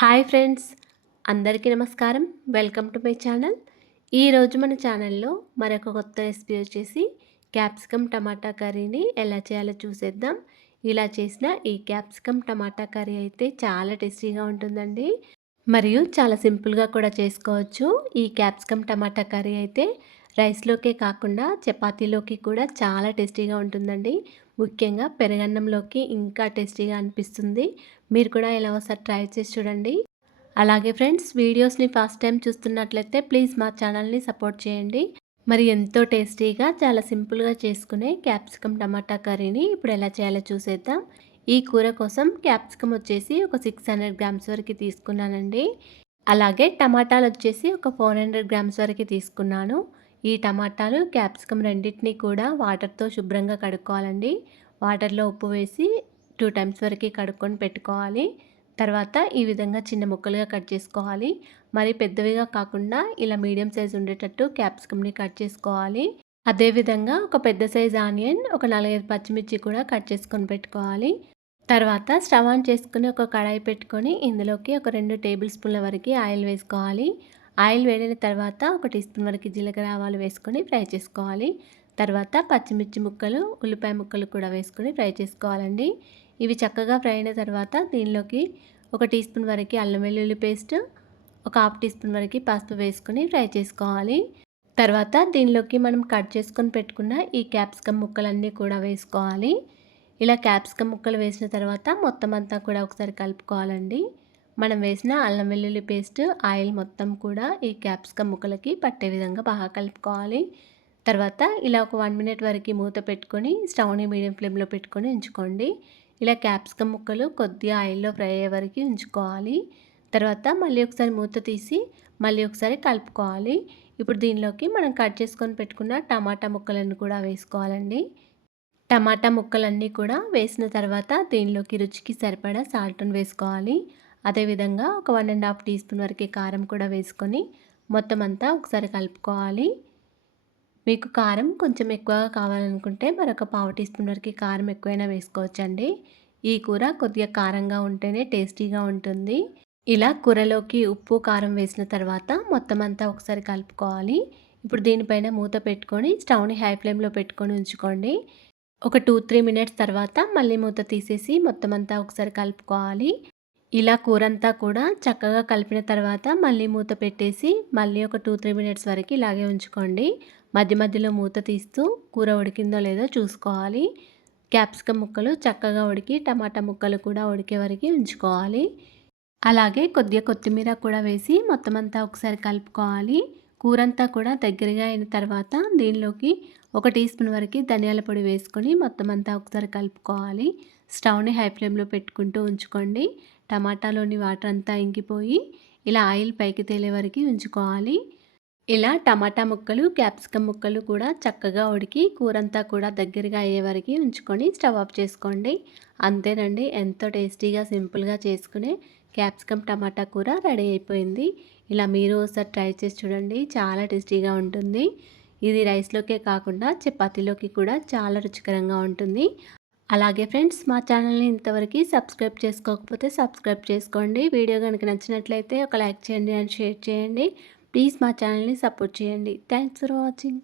Hi friends, అందరికీ నమస్కారం. Welcome to my channel. ఈరోజు మన ఛానల్లో మరొక కొత్త రెసిపీ వచ్చేసి క్యాప్సికమ్ టమాటా కర్రీని ఎలా చేయాలో చూసేద్దాం. ఇలా చేసిన ఈ క్యాప్సికమ్ టమాటా కర్రీ అయితే చాలా టేస్టీగా ఉంటుందండి. మరియు చాలా సింపుల్గా కూడా చేసుకోవచ్చు. ఈ క్యాప్సికమ్ టమాటా కర్రీ అయితే రైస్లోకే కాకుండా చపాతీలోకి కూడా చాలా టేస్టీగా ఉంటుందండి. ముఖ్యంగా పెరుగన్నంలోకి ఇంకా టేస్టీగా అనిపిస్తుంది. మీరు కూడా ఇలా ఒకసారి ట్రై చేసి చూడండి. అలాగే ఫ్రెండ్స్, వీడియోస్ని ఫస్ట్ టైం చూస్తున్నట్లయితే ప్లీజ్ మా ఛానల్ని సపోర్ట్ చేయండి. మరి ఎంతో టేస్టీగా చాలా సింపుల్గా చేసుకునే క్యాప్సికమ్ టమాటా కర్రీని ఇప్పుడు ఎలా చేయాలో చూసేద్దాం. ఈ కూర కోసం క్యాప్సికమ్ వచ్చేసి ఒక 600 గ్రామ్స్ వరకు తీసుకున్నానండి. అలాగే టమాటాలు వచ్చేసి ఒక 400 గ్రామ్స్ వరకు తీసుకున్నాను. ఈ టమాటాలు క్యాప్సికమ్ రెండింటిని కూడా వాటర్తో శుభ్రంగా కడుక్కోవాలండి. వాటర్లో ఉప్పు వేసి 2 టైమ్స్ వరకు కడుక్కొని పెట్టుకోవాలి. తర్వాత ఈ విధంగా చిన్న ముక్కలుగా కట్ చేసుకోవాలి. మరి పెద్దవిగా కాకుండా ఇలా మీడియం సైజ్ ఉండేటట్టు క్యాప్సికమ్ని కట్ చేసుకోవాలి. అదేవిధంగా ఒక పెద్ద సైజ్ ఆనియన్, ఒక 4-5 పచ్చిమిర్చి కూడా కట్ చేసుకొని పెట్టుకోవాలి. తర్వాత స్టవ్ ఆన్ చేసుకుని ఒక కడాయి పెట్టుకొని ఇందులోకి ఒక 2 టేబుల్ స్పూన్ల వరకు ఆయిల్ వేసుకోవాలి. ఆయిల్ వేడిన తర్వాత ఒక టీ స్పూన్ వరకు జీలకర్ర ఆవాలు వేసుకొని ఫ్రై చేసుకోవాలి. తర్వాత పచ్చిమిర్చి ముక్కలు, ఉల్లిపాయ ముక్కలు కూడా వేసుకొని ఫ్రై చేసుకోవాలండి. ఇవి చక్కగా ఫ్రై అయిన తర్వాత దీనిలోకి ఒక టీ స్పూన్ వరకు అల్లం వెల్లుల్లి పేస్ట్, ఒక హాఫ్ టీ స్పూన్ వరకు పసుపు వేసుకొని ఫ్రై చేసుకోవాలి. తర్వాత దీనిలోకి మనం కట్ చేసుకొని పెట్టుకున్న ఈ క్యాప్సికమ్ ముక్కలన్నీ కూడా వేసుకోవాలి. ఇలా క్యాప్సికమ్ ముక్కలు వేసిన తర్వాత మొత్తం అంతా కూడా ఒకసారి కలుపుకోవాలండి. మనం వేసిన అల్లం వెల్లుల్లి పేస్ట్, ఆయిల్ మొత్తం కూడా ఈ క్యాప్సికమ్ ముక్కలకి పట్టే విధంగా బాగా కలుపుకోవాలి. తర్వాత ఇలా ఒక 1 మినిట్ వరకు మూత పెట్టుకొని స్టవ్ని మీడియం ఫ్లేమ్లో పెట్టుకొని ఉంచుకోండి. ఇలా క్యాప్సికమ్ ముక్కలు కొద్దిగా ఆయిల్లో ఫ్రై అయ్యే వరకు ఉంచుకోవాలి. తర్వాత మళ్ళీ ఒకసారి మూత తీసి మళ్ళీ ఒకసారి కలుపుకోవాలి. ఇప్పుడు దీనిలోకి మనం కట్ చేసుకొని పెట్టుకున్న టమాటా ముక్కలను కూడా వేసుకోవాలండి. టమాటా ముక్కలన్నీ కూడా వేసిన తర్వాత దీనిలోకి రుచికి సరిపడా సాల్ట్ని వేసుకోవాలి. అదేవిధంగా ఒక 1.5 టీ స్పూన్ వరకు కారం కూడా వేసుకొని మొత్తం అంతా ఒకసారి కలుపుకోవాలి. మీకు కారం కొంచెం ఎక్కువగా కావాలనుకుంటే మరొక పావు టీ స్పూన్ వరకు కారం ఎక్కువైనా వేసుకోవచ్చండి. ఈ కూర కొద్దిగా కారంగా ఉంటేనే టేస్టీగా ఉంటుంది. ఇలా కూరలోకి ఉప్పు, కారం వేసిన తర్వాత మొత్తం అంతా ఒకసారి కలుపుకోవాలి. ఇప్పుడు దీనిపైన మూత పెట్టుకొని స్టవ్ని హై ఫ్లేమ్లో పెట్టుకొని ఉంచుకోండి. ఒక 2-3 మినిట్స్ తర్వాత మళ్ళీ మూత తీసేసి మొత్తం అంతా ఒకసారి కలుపుకోవాలి. ఇలా కూరంతా కూడా చక్కగా కలిపిన తర్వాత మళ్ళీ మూత పెట్టేసి మళ్ళీ ఒక 2-3 మినిట్స్ వరకు ఇలాగే ఉంచుకోండి. మధ్య మధ్యలో మూత తీస్తూ కూర ఉడికిందో లేదో చూసుకోవాలి. క్యాప్సికమ్ ముక్కలు చక్కగా ఉడికి టమాటా ముక్కలు కూడా ఉడికే వరకు ఉంచుకోవాలి. అలాగే కొద్దిగా కొత్తిమీర కూడా వేసి మొత్తం అంతా ఒకసారి కలుపుకోవాలి. కూరంతా కూడా దగ్గరగా అయిన తర్వాత దీనిలోకి ఒక టీ స్పూన్ వరకు ధనియాల పొడి వేసుకొని మొత్తం అంతా ఒకసారి కలుపుకోవాలి. స్టవ్ని హై ఫ్లేమ్లో పెట్టుకుంటూ ఉంచుకోండి. టమాటాలోని వాటర్ అంతా ఇంకిపోయి ఇలా ఆయిల్ పైకి తేలే వరకు ఉంచుకోవాలి. ఇలా టమాటా ముక్కలు, క్యాప్సికమ్ ముక్కలు కూడా చక్కగా ఉడికి కూరంతా కూడా దగ్గరగా అయ్యే వరకు ఉంచుకొని స్టవ్ ఆఫ్ చేసుకోండి. అంతేనండి, ఎంతో టేస్టీగా సింపుల్గా చేసుకునే క్యాప్సికమ్ టమాటా కూర రెడీ అయిపోయింది. ఇలా మీరు ఒకసారి ట్రై చేసి చూడండి, చాలా టేస్టీగా ఉంటుంది. ఇది రైస్లోకే కాకుండా చపాతీలోకి కూడా చాలా రుచికరంగా ఉంటుంది. అలాగే ఫ్రెండ్స్, మా ఛానల్ని ఇంతవరకు సబ్స్క్రైబ్ చేసుకోకపోతే సబ్స్క్రైబ్ చేసుకోండి. వీడియో కనుక నచ్చినట్లయితే ఒక లైక్ చేయండి అండ్ షేర్ చేయండి. ప్లీజ్ మా ఛానల్ని సపోర్ట్ చేయండి. Thanks for watching.